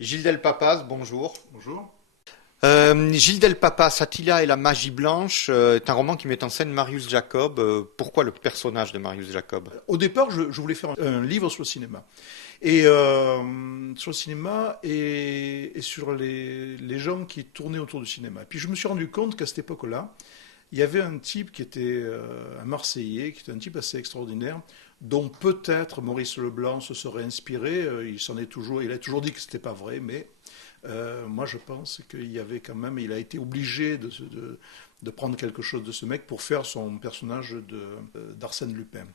Gilles Delpapas, bonjour. Bonjour. Gilles Delpapas, Attila et la magie blanche est un roman qui met en scène Marius Jacob. Pourquoi le personnage de Marius Jacob? Au départ, je voulais faire un livre sur le cinéma. Sur le cinéma et sur les gens qui tournaient autour du cinéma. Puis je me suis rendu compte qu'à cette époque-là, il y avait un type qui était un Marseillais, qui était un type assez extraordinaire, dont peut-être Maurice Leblanc se serait inspiré. Il a toujours dit que c'était pas vrai, mais moi je pense qu'il y avait quand même, il a été obligé de prendre quelque chose de ce mec pour faire son personnage d'Arsène Lupin.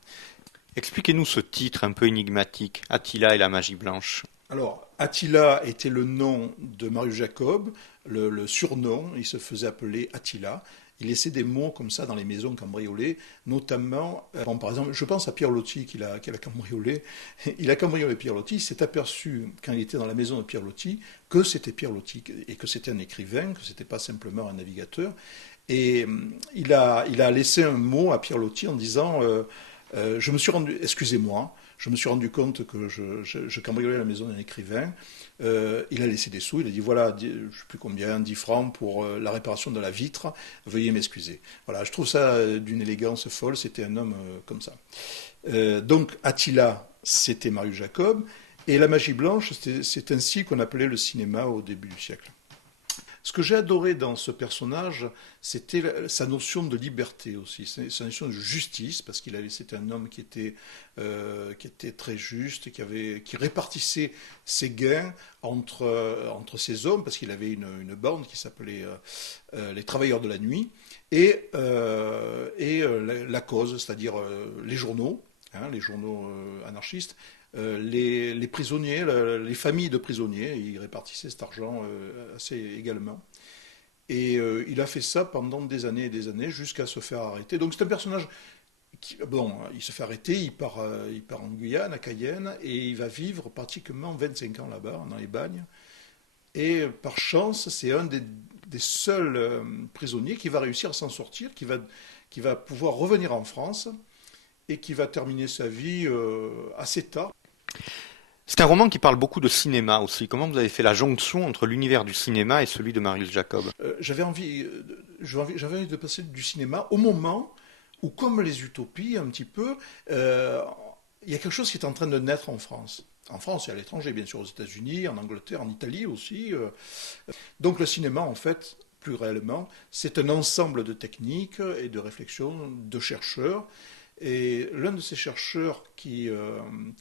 Expliquez-nous ce titre un peu énigmatique, Attila et la magie blanche. Alors, Attila était le nom de Marius Jacob, le surnom, il se faisait appeler Attila. Il laissait des mots comme ça dans les maisons cambriolées, notamment, bon, par exemple, je pense à Pierre Loti qu'il a cambriolé. Il a cambriolé Pierre Loti, il s'est aperçu, quand il était dans la maison de Pierre Loti, que c'était Pierre Loti et que c'était un écrivain, que c'était pas simplement un navigateur. Et il a laissé un mot à Pierre Loti en disant je me suis rendu, excusez-moi, je me suis rendu compte que je cambriolais la maison d'un écrivain. Il a laissé des sous, il a dit voilà, je ne sais plus combien, 10 francs pour la réparation de la vitre, veuillez m'excuser. Voilà, je trouve ça d'une élégance folle, c'était un homme comme ça. Donc Attila, c'était Marius Jacob, et la magie blanche, c'est ainsi qu'on appelait le cinéma au début du siècle. Ce que j'ai adoré dans ce personnage, c'était sa notion de liberté aussi, sa notion de justice, parce c'était un homme qui était très juste, qui répartissait ses gains entre ses hommes, parce qu'il avait une bande qui s'appelait les Travailleurs de la Nuit, la cause, c'est-à-dire les journaux, hein, les journaux anarchistes, les prisonniers, les familles de prisonniers, il répartissait cet argent assez également. Et il a fait ça pendant des années et des années jusqu'à se faire arrêter. Donc c'est un personnage qui, bon, il se fait arrêter, il part en Guyane, à Cayenne, et il va vivre pratiquement 25 ans là-bas, dans les bagnes. Et par chance, c'est un des seuls prisonniers qui va réussir à s'en sortir, qui va pouvoir revenir en France et qui va terminer sa vie assez tard. C'est un roman qui parle beaucoup de cinéma aussi. Comment vous avez fait la jonction entre l'univers du cinéma et celui de Marius Jacob? J'avais envie de passer du cinéma au moment où, comme les utopies, un petit peu, il y a quelque chose qui est en train de naître en France. En France et à l'étranger, bien sûr, aux États-Unis, en Angleterre, en Italie aussi. Donc le cinéma, en fait, plus réellement, c'est un ensemble de techniques et de réflexions de chercheurs. Et l'un de ces chercheurs qui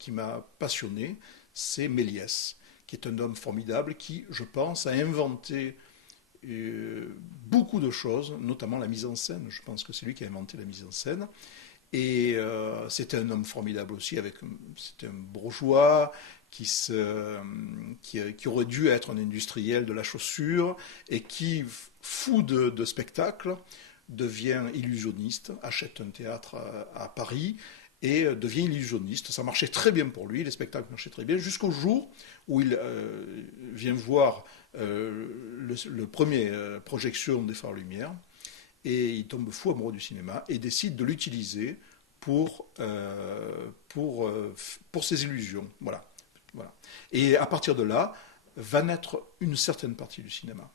m'a passionné, c'est Méliès, qui est un homme formidable qui, je pense, a inventé beaucoup de choses, notamment la mise en scène. Je pense que c'est lui qui a inventé la mise en scène. Et c'était un homme formidable aussi, c'était un bourgeois qui aurait dû être un industriel de la chaussure et qui, fou de spectacle, devient illusionniste, achète un théâtre à Paris et devient illusionniste. Ça marchait très bien pour lui, les spectacles marchaient très bien, jusqu'au jour où il vient voir le premier projection des Frères Lumière et il tombe fou amoureux du cinéma et décide de l'utiliser pour ses illusions. Voilà. Voilà. Et à partir de là, va naître une certaine partie du cinéma.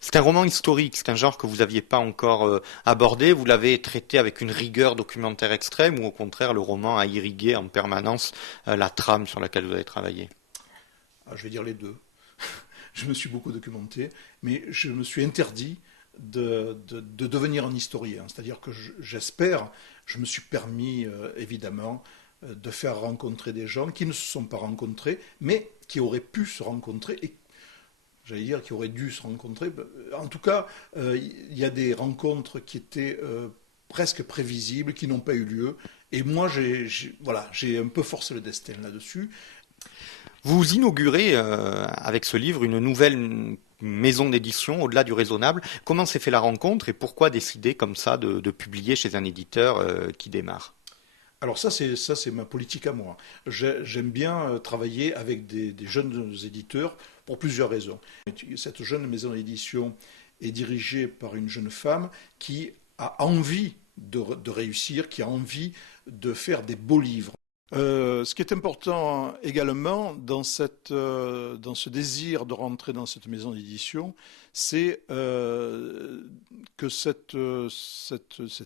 C'est un roman historique, c'est un genre que vous n'aviez pas encore abordé. Vous l'avez traité avec une rigueur documentaire extrême ou au contraire le roman a irrigué en permanence la trame sur laquelle vous avez travaillé? Ah, je vais dire les deux. Je me suis beaucoup documenté, mais je me suis interdit de devenir un historien. C'est-à-dire que j'espère, je me suis permis évidemment de faire rencontrer des gens qui ne se sont pas rencontrés, mais qui auraient pu se rencontrer et j'allais dire qui auraient dû se rencontrer. En tout cas, il y a des rencontres qui étaient presque prévisibles, qui n'ont pas eu lieu. Et moi, voilà, j'ai un peu forcé le destin là-dessus. Vous inaugurez avec ce livre une nouvelle maison d'édition au-delà du raisonnable. Comment s'est fait la rencontre et pourquoi décider comme ça de publier chez un éditeur qui démarre? Alors ça c'est ma politique à moi. J'aime bien travailler avec des jeunes éditeurs pour plusieurs raisons. Cette jeune maison d'édition est dirigée par une jeune femme qui a envie de réussir, qui a envie de faire des beaux livres. Ce qui est important également dans ce désir de rentrer dans cette maison d'édition, c'est que cette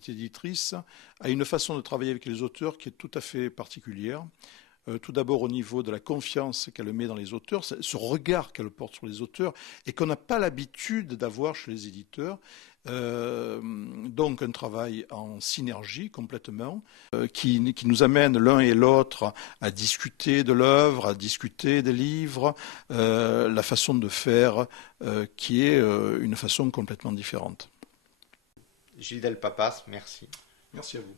éditrice a une façon de travailler avec les auteurs qui est tout à fait particulière. Tout d'abord au niveau de la confiance qu'elle met dans les auteurs, ce regard qu'elle porte sur les auteurs et qu'on n'a pas l'habitude d'avoir chez les éditeurs. Donc un travail en synergie complètement, qui nous amène l'un et l'autre à discuter de l'œuvre, à discuter des livres, la façon de faire qui est une façon complètement différente. Gilles Delpapas, merci. Merci à vous.